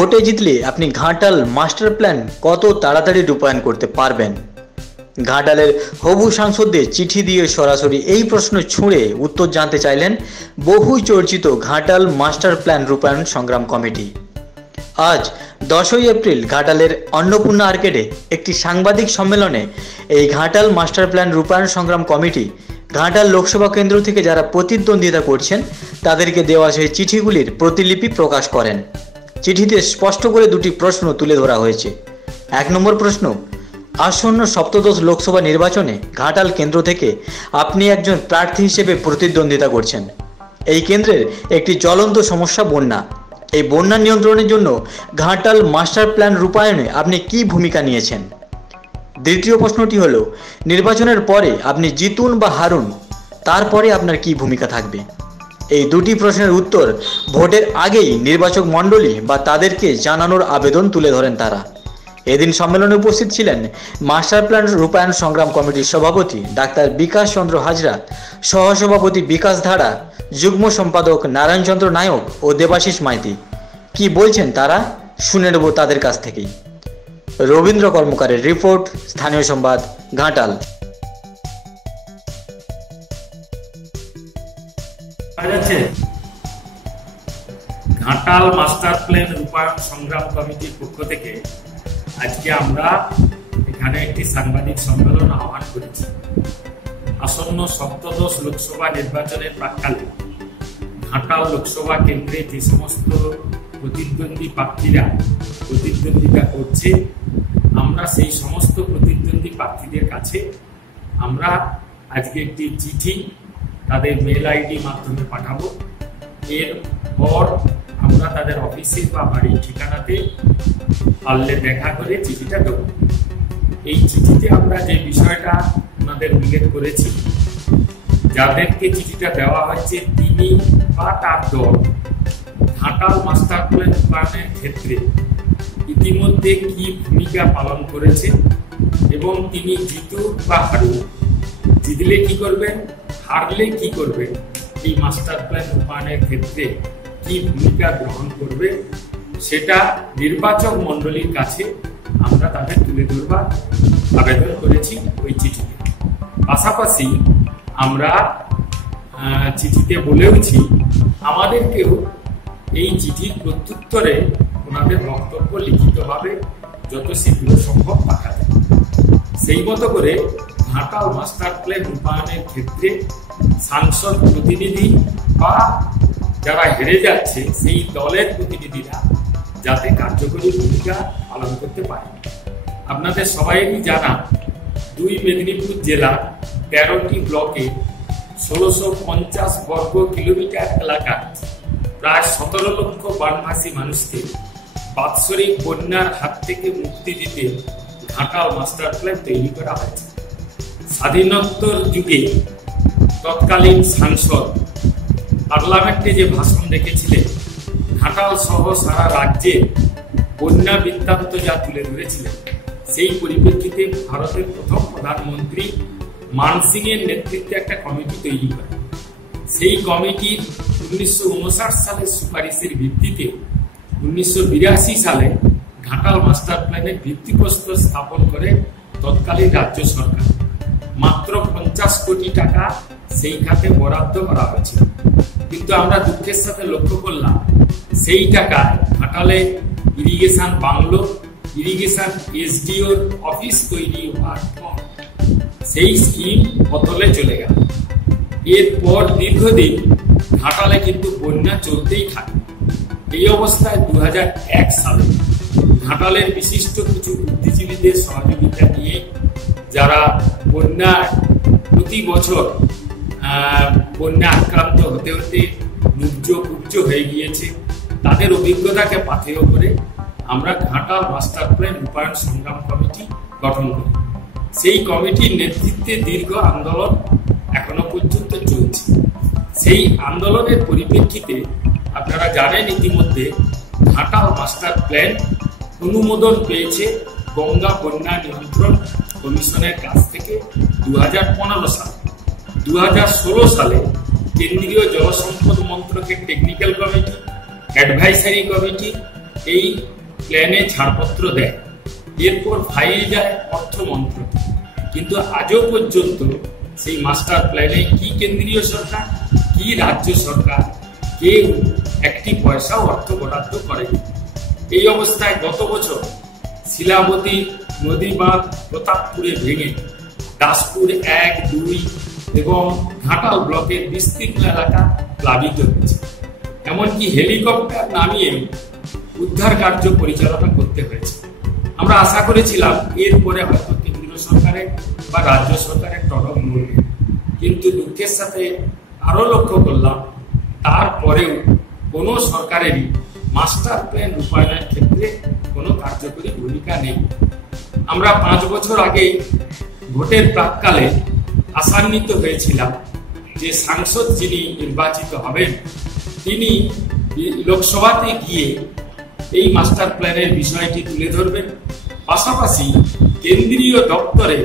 ভোটে জিতলে আপনি ঘাটাল মাস্টার প্ল্যান কত তাড়াতাড়ি রূপায়ণ করতে পারবেন? ঘাটালের হবু সাংসদদের চিঠি দিয়ে সরাসরি এই প্রশ্ন ছুঁড়ে উত্তর জানতে চাইলেন বহু চর্চিত ঘাটাল মাস্টার প্ল্যান রূপায়ণ সংগ্রাম কমিটি। আজ দশই এপ্রিল ঘাটালের অন্নপূর্ণা আর্কেডে একটি সাংবাদিক সম্মেলনে এই ঘাটাল মাস্টার প্ল্যান রূপায়ণ সংগ্রাম কমিটি ঘাটাল লোকসভা কেন্দ্র থেকে যারা প্রতিদ্বন্দ্বিতা করছেন, তাদেরকে দেওয়া সেই চিঠিগুলির প্রতিলিপি প্রকাশ করেন। চিঠিতে স্পষ্ট করে দুটি প্রশ্ন তুলে ধরা হয়েছে। এক নম্বর প্রশ্ন, আসন্ন সপ্তদশ লোকসভা নির্বাচনে ঘাটাল কেন্দ্র থেকে আপনি একজন প্রার্থী হিসেবে প্রতিদ্বন্দ্বিতা করছেন। এই কেন্দ্রের একটি জ্বলন্ত সমস্যা বন্যা। এই বন্যা নিয়ন্ত্রণের জন্য ঘাটাল মাস্টার প্ল্যান রূপায়ণে আপনি কি ভূমিকা নিয়েছেন? দ্বিতীয় প্রশ্নটি হল, নির্বাচনের পরে আপনি জিতুন বা হারুন, তারপরে আপনার কি ভূমিকা থাকবে? এই দুটি প্রশ্নের উত্তর ভোটের আগেই নির্বাচক মণ্ডলী বা তাদেরকে জানানোর আবেদন তুলে ধরেন তারা। এদিন সম্মেলনে উপস্থিত ছিলেন মাস্টার প্ল্যান রূপায়ণ সংগ্রাম কমিটির সভাপতি ডাক্তার বিকাশ চন্দ্র হাজরা, সহসভাপতি বিকাশ ধারা, যুগ্ম সম্পাদক নারায়ণচন্দ্র নায়ক ও দেবাশিস মাইতি। কি বলছেন তারা? শুনে নেব তাদের কাছ থেকেই। রবীন্দ্র কর্মকারের রিপোর্ট, স্থানীয় সংবাদ, ঘাটাল। ঘাটাল মাস্টার প্ল্যান রূপায়ণ সংগ্রাম কমিটির পক্ষ থেকে আজকে আমরা এখানে একটি সাংবাদিক সম্মেলন আহ্বান করেছি। আসন্ন সপ্তদশ লোকসভা নির্বাচনের প্রাককালে ঘাটাল লোকসভা কেন্দ্রে যে সমস্ত প্রতিদ্বন্দ্বী প্রার্থীরা প্রতিদ্বন্দ্বিতা করছে, আমরা সেই সমস্ত প্রতিদ্বন্দ্বী প্রার্থীদের কাছে আমরা আজকে একটি চিঠি তাদের মেল আইডি মাধ্যমে পাঠাবো। এরপর আমরা তাদের অফিসে বা বাড়ির ঠিকানাতে পারলে দেখা করে চিঠিটা দেবো। এই চিঠিতে আমরা যে বিষয়টা ওনাদের উল্লেখ করেছি, যাদেরকে চিঠিটা দেওয়া হয়েছে তিনি বা তার দল ঘাটাল মাস্টার প্ল্যান রূপায়ণের ক্ষেত্রে ইতিমধ্যে কি ভূমিকা পালন করেছে এবং তিনি জিতুক বা হারুক জিতলে কি করবেন? হারলে কি করবে? এই মাস্টার প্ল্যান রূপায়ণের ক্ষেত্রে কি ভূমিকা গ্রহণ করবে? সেটা নির্বাচক মণ্ডলীর কাছে আমরা তাদের তুলে ধরবার আবেদন করেছি ওই চিঠিতে। পাশাপাশি আমরা চিঠিতে বলেওছি, আমাদেরকেও এই চিঠির প্রত্যুত্তরে ওনাদের বক্তব্য লিখিতভাবে যত শীঘ্র সম্ভব পাঠাতে। সেই মতো করে ঘাটাল মাস্টার প্ল্যান রূপায়ণের ক্ষেত্রে সাংসদ প্রতিনিধি বা যারা হেরে যাচ্ছে, সেই দলের প্রতিনিধিরা যাতে কার্যকরী ভূমিকা পালন করতে পারে। আপনাদের সবাইরই জানা দুই মেদিনীপুর জেলা তেরোটি ব্লকে ষোলোশো পঞ্চাশ বর্গ কিলোমিটার এলাকা প্রায় সতেরো লক্ষ বানভাসী মানুষকে বাৎসরিক বন্যার হাত থেকে মুক্তি দিতে ঘাটাল মাস্টার প্ল্যান তৈরি করা হয়েছে। স্বাধীনোত্তর যুগে তৎকালীন সাংসদ পার্লামেন্টে যে ভাষণ রেখেছিলেন, ঘাটাল সহ সারা রাজ্যে বন্যা বৃত্তান্ত যা তুলে ধরেছিলেন, সেই পরিপ্রেক্ষিতে ভারতের প্রথম প্রধানমন্ত্রী মানসিং এর নেতৃত্বে একটা কমিটি তৈরি করে সেই কমিটির উনিশশো সালের সুপারিশের ভিত্তিতে উনিশশো বিরাশি সালে ঘাটাল মাস্টার প্ল্যানের ভিত্তিপ্রস্তর স্থাপন করে তৎকালীন রাজ্য সরকার। মাত্র পঞ্চাশ কোটি টাকা সেই খাতে বরাদ্দ করা হয়েছিল কিন্তু আমরা দুঃখের সাথে লক্ষ্য করলাম, সেই টাকায় ঘাটালে ইরিগেশন বাংলো, ইরিগেশন এসডিওর অফিস তৈরি হওয়ার পর সেই স্কিম বদলে চলে গেল। এরপর দীর্ঘদিন ঘাটালে কিন্তু বন্যা চলতেই থাকে। এই অবস্থায় দু হাজার এক সালে ঘাটালের বিশিষ্ট কিছু বুদ্ধিজীবীদের সহযোগিতা নিয়ে যারা বন্যা প্রতি বছর বন্যা আক্রান্ত হতে হতে নুব্জ কুব্জ হয়ে গিয়েছে। তাদের অভিজ্ঞতাকে পাথেয় করে আমরা ঘাটাল মাস্টার প্ল্যান রূপায়ণ সংগ্রাম কমিটি গঠন করি। সেই কমিটির নেতৃত্বে দীর্ঘ আন্দোলন এখনও পর্যন্ত চলছে। সেই আন্দোলনের পরিপ্রেক্ষিতে আপনারা জানেন ইতিমধ্যে ঘাটাল মাস্টার প্ল্যান অনুমোদন পেয়েছে গঙ্গা বন্যা নিয়ন্ত্রণ কমিশনের কাছ থেকে দু সালে দু সালে কেন্দ্রীয় জলসম্পদ মন্ত্রকের টেকনিক্যাল কমিটি অ্যাডভাইসারি কমিটি এই প্ল্যানে ছাড়পত্র দেয়। এরপর ফাইল যায় অর্থ মন্ত্রক। কিন্তু আজও পর্যন্ত সেই মাস্টার প্ল্যানে কি কেন্দ্রীয় সরকার, কি রাজ্য সরকার, কেউ একটি পয়সাও অর্থ বরাদ্দ করেনি। এই অবস্থায় গত বছর শিলাবতী নদী বাঁধ প্রতাপপুরে ভেঙে দাসপুর এক, দুই এবং ঘাটাল ব্লকের বিস্তীর্ণ এলাকা প্লাবিত হয়েছে। এমনকি হেলিকপ্টার নামিয়ে উদ্ধার কার্য পরিচালনা করতে হয়েছে। আমরা আশা করেছিলাম এরপরে হয়তো কেন্দ্রীয় সরকারের বা রাজ্য সরকারের টনক নড়বে। কিন্তু দুঃখের সাথে আরও লক্ষ্য করলাম, তারপরেও কোনো সরকারেরই মাস্টার প্ল্যান রূপায়ণের ক্ষেত্রে কোনো কার্যকরী ভূমিকা নেই। আমরা পাঁচ বছর আগে ভোটের প্রাককালে আশান্বিত হয়েছিলাম যে সাংসদ যিনি নির্বাচিত হবেন, তিনি লোকসভাতে গিয়ে এই মাস্টার প্ল্যানের বিষয়টি তুলে ধরবেন। পাশাপাশি কেন্দ্রীয় দপ্তরে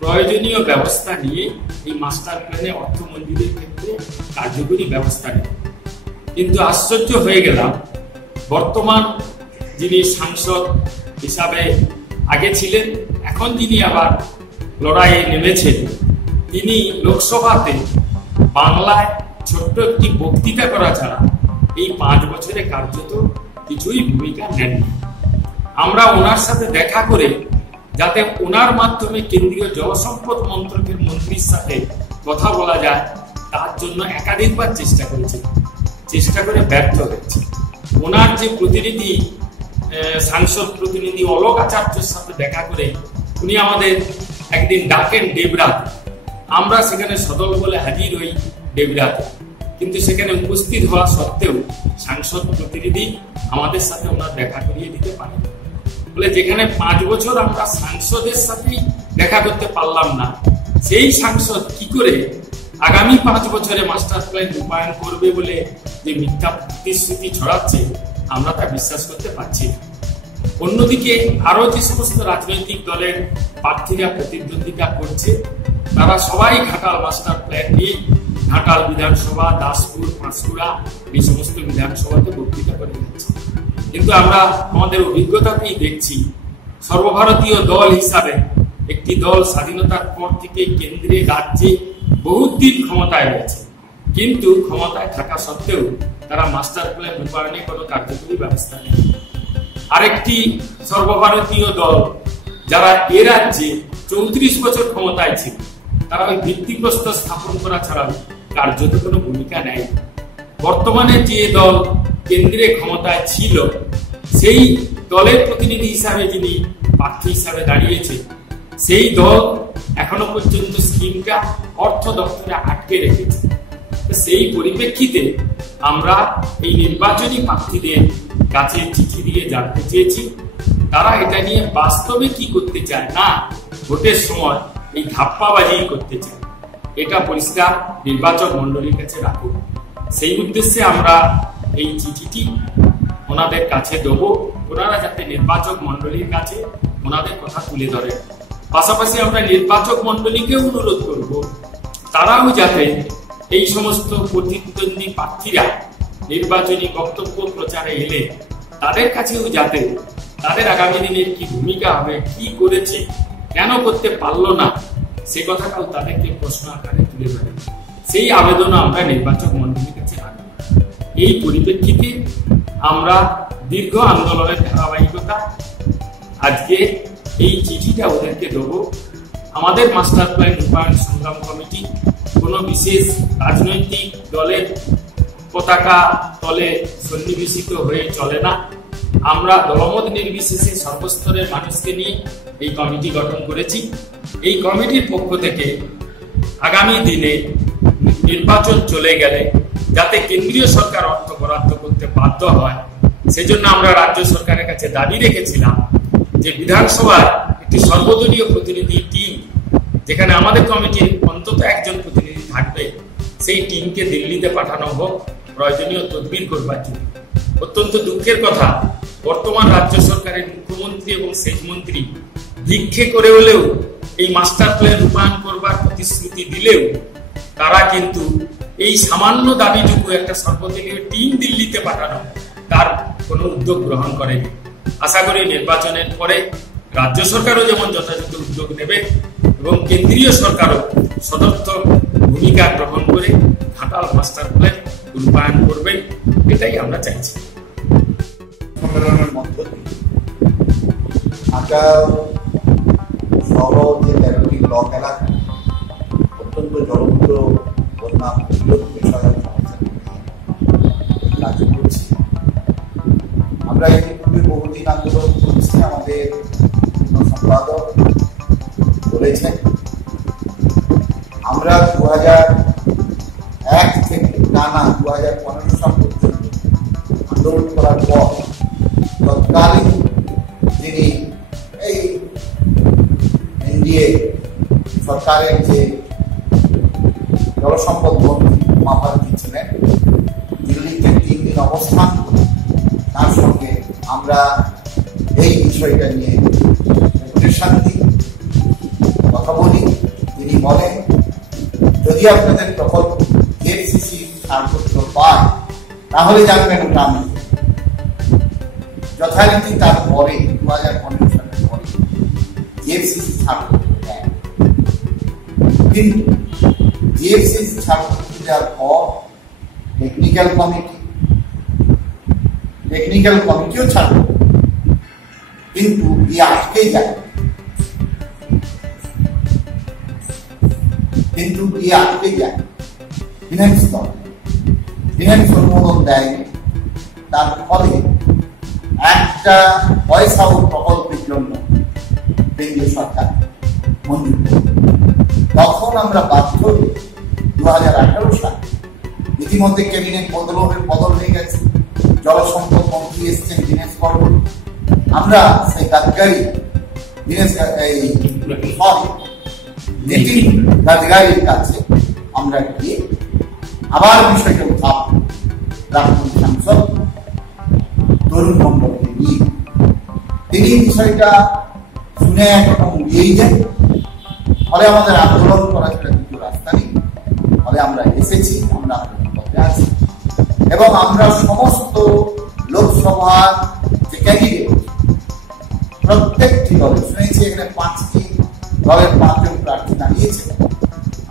প্রয়োজনীয় ব্যবস্থা নিয়ে এই মাস্টার প্ল্যানে অর্থমন্ত্রীদের ক্ষেত্রে কার্যকরী ব্যবস্থা নেবে। কিন্তু আশ্চর্য হয়ে গেলাম, বর্তমান যিনি সাংসদ হিসাবে আগে ছিলেন, এখন যিনি আবার লড়াইয়ে নেমেছেন। তিনি লোকসভাতে বাংলায় ছোট্ট একটি বক্তৃতা করা ছাড়া এই পাঁচ বছরে কার্যত কিছুই ভূমিকা নেননি। আমরা ওনার সাথে দেখা করে যাতে ওনার মাধ্যমে কেন্দ্রীয় জলসম্পদ মন্ত্রকের মন্ত্রীর সাথে কথা বলা যায়, তার জন্য একাধিকবার চেষ্টা করেছি। চেষ্টা করে ব্যর্থ হয়েছে। ওনার যে প্রতিনিধি সাংসদ প্রতিনিধি অলোক আচার্যের সাথে দেখা করে উনি আমাদের একদিন ডাকেন ডেবরাত আমরা সেখানে সদল বলে হাজির হই ডেবরাতে কিন্তু সেখানে উপস্থিত হওয়া সত্ত্বেও সাংসদ প্রতিনিধি আমাদের সাথে ওনার দেখা করিয়ে দিতে পারেন। বলে যেখানে পাঁচ বছর আমরা সাংসদের সাথেই দেখা করতে পারলাম না, সেই সাংসদ কি করে আগামী পাঁচ বছরে মাস্টার প্ল্যান রূপায়ণ করবে বলে যে মিথ্যা প্রতিশ্রুতি ছড়াচ্ছে আমরা তা বিশ্বাস করতে পারছি না। অন্যদিকে আরও যে সমস্ত রাজনৈতিক দলের প্রার্থীরা প্রতিদ্বন্দ্বিতা করছে, তারা সবাই ঘাটাল মাস্টার প্ল্যান নিয়ে ঘাটাল বিধানসভা, দাসপুর, পাঁশকুড়া, এই সমস্ত বিধানসভাতে বক্তৃতা করে যাচ্ছে। কিন্তু আমরা আমাদের অভিজ্ঞতাতেই দেখছি, সর্বভারতীয় দল হিসাবে একটি দল স্বাধীনতার পর থেকে কেন্দ্রে, রাজ্যে বহুদিন ক্ষমতায় রয়েছে। কিন্তু ক্ষমতায় থাকা সত্ত্বেও তারা মাস্টার প্ল্যান রূপায়ণে কোনো কার্যকরী ব্যবস্থা নেই। আরেকটি সর্বভারতীয় দল যারা এ রাজ্যে চৌত্রিশ বছর ক্ষমতায় ছিল, তারা ওই ভিত্তিপ্রস্তর স্থাপন করা ছাড়াও কার্যত কোনো ভূমিকা নেয় বর্তমানে যে দল কেন্দ্রে ক্ষমতায় ছিল, সেই দলের প্রতিনিধি হিসাবে যিনি প্রার্থী হিসাবে দাঁড়িয়েছে, সেই দল এখনও পর্যন্ত স্কিমটা অর্থ দপ্তরে আটকে রেখেছে। সেই পরিপ্রেক্ষিতে আমরা এই নির্বাচনী প্রার্থীদের কাছে চিঠি দিয়ে জানতে চেয়েছি। তারা এটা নিয়ে বাস্তবে কি করতে চায় না, ভোটের সময় এই ধাপ্পাবাজি করতে চায়, এটা পরিষ্কার নির্বাচক মন্ডলীর কাছে রাখুন। সেই উদ্দেশ্যে আমরা এই চিঠিটি ওনাদের কাছে দেবো। ওনারা যাতে নির্বাচক মন্ডলীর কাছে ওনাদের কথা তুলে ধরেন। পাশাপাশি আমরা নির্বাচক মন্ডলীকে অনুরোধ করব, তারাও যাতে এই সমস্ত প্রতিদ্বন্দ্বী প্রার্থীরা নির্বাচনী বক্তব্য প্রচারে এলে তাদের কাছেও যাতে তাদের আগামী দিনের কি ভূমিকা হবে, কি করেছে, কেন করতে পারল না, সে কথাটাও তাদেরকে প্রশ্ন আকারে তুলে ধরে। সেই আবেদন আমরা নির্বাচক মন্ডলীর কাছে রাখব। এই পরিপ্রেক্ষিতে আমরা দীর্ঘ আন্দোলনের ধারাবাহিকতা, আজকে এই চিঠিটা ওদেরকে দেবো। আমাদের মাস্টার প্ল্যান রূপায়ণ সংগ্রাম কমিটি কোনো বিশেষ রাজনৈতিক দলের পতাকা তলে সন্নিবেশিত হয়ে চলে না। আমরা দলমত নির্বিশেষে সর্বস্তরের মানুষকে নিয়ে এই কমিটি গঠন করেছি। এই কমিটির পক্ষ থেকে আগামী দিনে নির্বাচন চলে গেলে যাতে কেন্দ্রীয় সরকার অর্থ বরাদ্দ করতে বাধ্য হয়, সেজন্য আমরা রাজ্য সরকারের কাছে দাবি রেখেছিলাম যে বিধানসভায় একটি সর্বদলীয় প্রতিনিধি টিম, যেখানে আমাদের কমিটির অন্তত একজন প্রতিনিধি থাকবে সেই টিমকে দিল্লিতে পাঠানো হোক, প্রয়োজনীয় তদবির করবার জন্য। অত্যন্ত দুঃখের কথা, বর্তমান রাজ্য সরকারের মুখ্যমন্ত্রী এবং সেচ মন্ত্রী ভিক্ষে করে হলেও এই মাস্টার প্ল্যান রূপায়ণ করবার প্রতিশ্রুতি দিলেও তারা কিন্তু এই সামান্য দাবিটুকু একটা সর্বদলীয় টিম দিল্লিতে পাঠানো তার কোনো উদ্যোগ গ্রহণ করেনি। আশা করি নির্বাচনের পরে রাজ্য সরকারও যেমন যথাযথ উদ্যোগ নেবে এবং কেন্দ্রীয় সরকারও সদর্থক ভূমিকা গ্রহণ করে ঘাটাল মাস্টার প্ল্যান রূপায়ণ করবে, এটাই আমরা চাইছি। সম্মেলনের মধ্য দিয়ে যে তেরোটি ব্লক এলাকা, অত্যন্ত জনপ্রিয় বন্যা কাজ করছি। আমরা ইতিপূর্বে বহুদিন আন্দোলন করছি, আমাদের সম্পাদক বলেছেন এক থেকে টানা দু হাজার পনেরো সাল পর্যন্ত আন্দোলন করার পর তৎকালীন যিনি এই এনডিএ সরকারের যে জলসম্পদ মন্ত্রী মাপার্জি ছিলেন দিল্লিতে তিন দিন অবস্থান তার সঙ্গে আমরা এই বিষয়টা নিয়ে শান্তি আপনাদের প্রকল্প এফসিসি ছাড়পত্র পায়, তাহলে জানবেন গ্রাম যথারীতি তারপরে দু হাজার পনেরো সালের পরে জিএফসিসি ছাড়পত্র কিন্তু জিএফসিসি ছাড়পত্র দেওয়ার পর টেকনিক্যাল কমিটি টেকনিক্যাল কমিটিও ছাড়পত্র কিন্তু দিয়ে আটকে যায় কিন্তু দিয়ে আটকে যায়। ফিনান্স স্তরে। ফিনান্স অনুমোদন দেয়নি তার ফলে একটা পয়সাও প্রকল্পের জন্য কেন্দ্রীয় সরকার মঞ্জুর করে। তখন আমরা বাধ্য হয়ে দু হাজার আঠারো সাল ইতিমধ্যে ক্যাবিনেট বদল হয়ে বদল হয়ে গেছে। জলসম্পদ মন্ত্রী এসছেন দীনেশ বর্মন। আমরা সেই গাদগাড়ি দীনেশ এই, সরি গাদগাড়ির কাছে আমরা আবার বিষয়টা সাংসদ। তরুণ মন্ডলকে নিয়ে তিনি বিষয়টা শুনে একরকম যায় ফলে আমাদের আন্দোলন করা ছাড়া কিছু রাস্তা নেই। ফলে আমরা এসেছি, আমরা আন্দোলন আছি। এবং আমরা সমস্ত লোকসভার যে ক্যান্ডিডেট, প্রত্যেকটি দলে, শুনেছি এখানে পাঁচটি দলের পাঁচজন প্রার্থী দাঁড়িয়েছে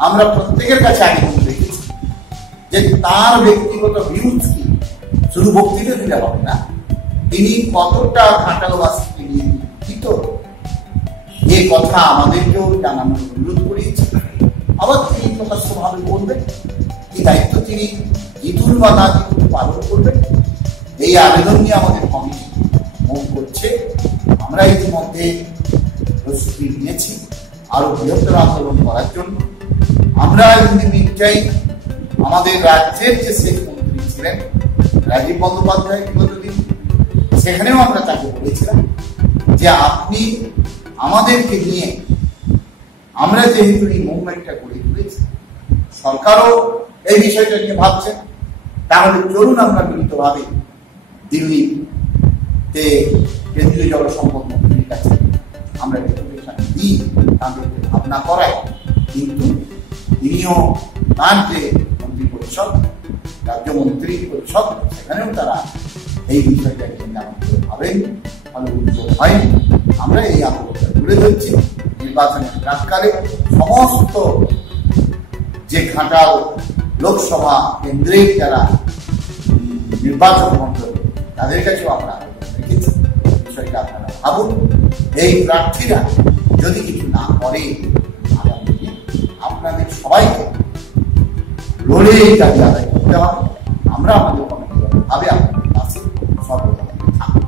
আমরা প্রত্যেকের কাছে আবেদন রেখেছি যে তার ব্যক্তিগত ভিউজ কি? শুধু বক্তৃতা দিলে হবে না। তিনি কতটা ঘাটালবাসীকে নিয়ে দুঃখিত এ কথা আমাদেরকেও জানানোর অনুরোধ করিয়েছে। আবার তিনি প্রকাশ্যভাবে বলবেন এই দায়িত্ব তিনি বা না জিতুল পালন করবেন? এই আবেদন নিয়ে আমাদের কমিটি মুখ করছে। আমরা ইতিমধ্যে প্রস্তুতি নিয়েছি। আরও বৃহত্তর আন্দোলন করার জন্য। আমরা ইতিমধ্যেই আমাদের রাজ্যের যে শেখ মন্ত্রী ছিলেন, রাজীব বন্দ্যোপাধ্যায় বিগত দিন সেখানেও আমরা তাকে বলেছিলাম যে আপনি আমাদেরকে নিয়ে, আমরা যেহেতু এই মুভমেন্টটা গড়ে তুলেছি, সরকারও এই বিষয়টা নিয়ে ভাবছেন, তাহলে চলুন আমরা মিলিতভাবে দিল্লিতে কেন্দ্রীয় জলসম্পদ মন্ত্রীর কাছে আমরা তাদেরকে ভাবনা করাই কিন্তু তিনিও তার যে মন্ত্রী পরিষদ রাজ্য মন্ত্রী পরিষদ, সেখানেও তারা এই বিষয়টাকে তেমন করে ভাবেন ফলে উদ্যোগ হয়নি। আমরা এই আন্দোলনটা তুলে ধরছি। নির্বাচনের প্রাককালে সমস্ত যে ঘাটাল লোকসভা কেন্দ্রের যারা নির্বাচন মন্ডল তাদের কাছেও আমরা রেখেছি। বিষয়টা আপনারা ভাবুন। এই প্রার্থীরা যদি কিছু না করে আপনাদের সবাইকে লড়ে এই দাবি আদায় করতে হবে? আমরা আমাদের ভাবে আপনাদের কাছে সর্বদা থাকব।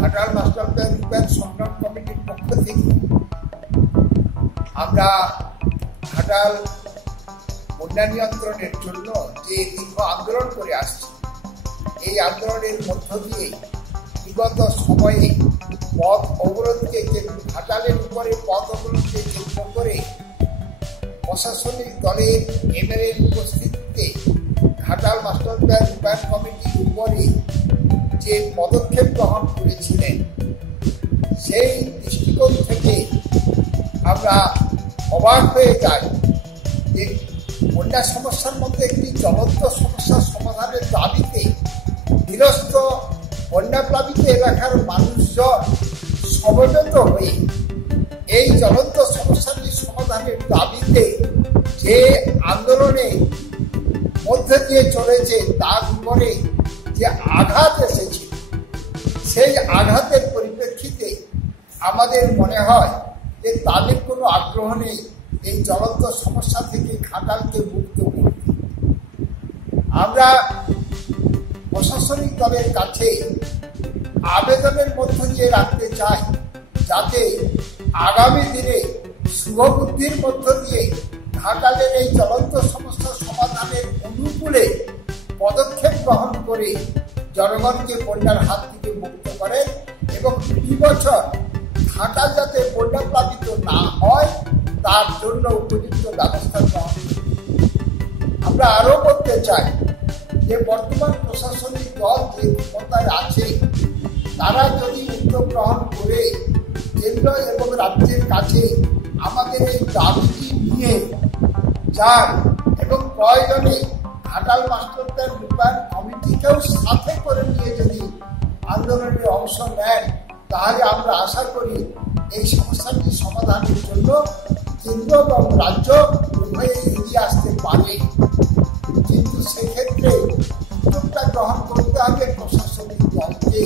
ঘাটাল মাস্টার সংগ্রাম কমিটির পক্ষ থেকে আমরা ঘাটাল বন্যা নিয়ন্ত্রণের জন্য যে দীর্ঘ আন্দোলন করে আসছি, এই আন্দোলনের মধ্য দিয়ে বিগত সময়ে পথ অবরোধকে ঘাটালের উপরে পথ অবরোধকে কেন্দ্র করে প্রশাসনিক দলের এমএলএ উপস্থিতিতে ঘাটাল মাস্টার প্ল্যান রূপায়ণ কমিটির উপরে যে পদক্ষেপ গ্রহণ করেছিলেন, সেই দৃষ্টিকোণ থেকে আমরা অবাক হয়ে যাই যে বন্যা সমস্যার মধ্যে একটি জ্বলন্ত সমস্যার সমাধানের দাবিতে নিরস্ত বন্যাপ্লাবিত এলাকার মানুষজন সমবেত হয়ে এই জ্বলন্ত সমস্যাটি সমাধানের দাবিতে যে আন্দোলনে মধ্যে দিয়ে চলেছে তার উপরে যে আঘাত এসেছে, সেই আঘাতের পরিপ্রেক্ষিতে আমাদের মনে হয় যে তাদের কোনো আগ্রহ নেই এই জ্বলন্ত সমস্যা থেকে খাটালকে মুক্ত করতে। আমরা প্রশাসনিক দলের কাছে আবেদনের মধ্য দিয়ে রাখতে চাই, যাতে আগামী দিনে শুভবুদ্ধির মধ্য দিয়ে ঘাটালের এই চলন্ত সমস্যা সমাধানের অনুকূলে পদক্ষেপ গ্রহণ করে জনগণকে বন্যার হাত থেকে মুক্ত করেন এবং দুই বছর ঘাটাল যাতে বন্যা প্লাবিত না হয়, তার জন্য উপযুক্ত ব্যবস্থা গ্রহণ আমরা আরও বলতে চাই যে বর্তমান প্রশাসনিক দল যে ক্ষমতায় আছে, তারা যদি উদ্যোগ গ্রহণ করে, কেন্দ্র এবং রাজ্যের কাছে আমাদের এই দাবিটি নিয়ে যান এবং প্রয়োজনে ঘাটাল মাস্টারদের রূপায়ণ কমিটিকেও সাথে করে নিয়ে যদি আন্দোলনে অংশ নেন, তাহলে আমরা আশা করি এই সমস্যাটি সমাধানের জন্য কেন্দ্র এবং রাজ্য উভয়ে এগিয়ে আসতে পারে। কিন্তু সেক্ষেত্রে উদ্যোগটা গ্রহণ করতে হবে প্রশাসনিক দলকে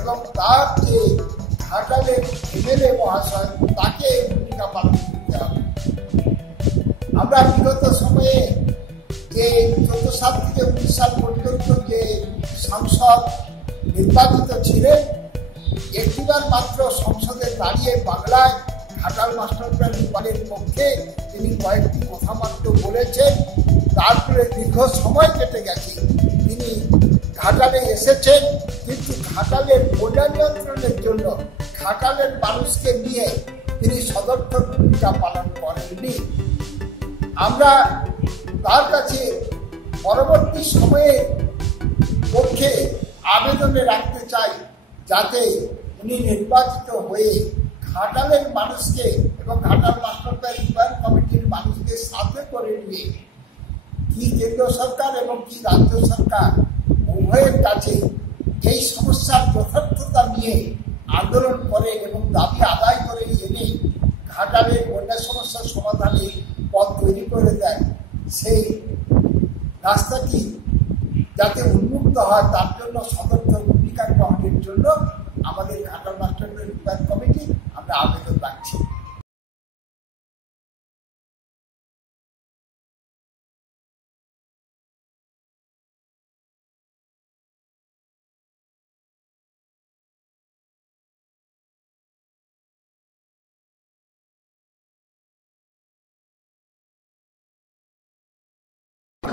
এবং তার যে ঘাটালের এমএলএ মহাশয় তাকে ভূমিকা পালন করতে হবে। আমরা বিগত সময়ে যে চোদ্দ সাল থেকে উনিশ সাল পর্যন্ত যে সাংসদ নির্বাচিত ছিলেন, একটিবার মাত্র সংসদে দাঁড়িয়ে বাংলায় ঘাটাল মাস্টার প্ল্যান পক্ষে তিনি কয়েকটি কথামাত্র বলেছেন। তারপরে দীর্ঘ সময় কেটে গেছে। তিনি ঘাটালে এসেছেন, কিন্তু ঘাটালের বন্যা নিয়ন্ত্রণের জন্য ঘাটালের মানুষকে নিয়ে তিনি সদর্থক ভূমিকা পালন করেননি। আমরা তার কাছে পরবর্তী সময়ে পক্ষে আবেদনে রাখতে চাই, যাতে উনি নির্বাচিত হয়ে ঘাটালের মানুষকে এবং ঘাটাল মাস্টারদার রূপায়ণ কমিটির মানুষকে সাথে করে নিয়ে কি কেন্দ্র সরকার এবং কি রাজ্য সরকার, উভয়ের কাছে এই সমস্যার যথার্থতা নিয়ে আন্দোলন করেন এবং দাবি আদায় করে এনে ঘাটালের বন্যা সমস্যার সমাধানে পথ তৈরি করে দেয়। সেই রাস্তাটি যাতে উন্মুক্ত হয়, তার জন্য সদর্থ ভূমিকা গ্রহণের জন্য আমাদের ঘাটাল মাস্টার কমিটি আমরা আবেদন রাখছি।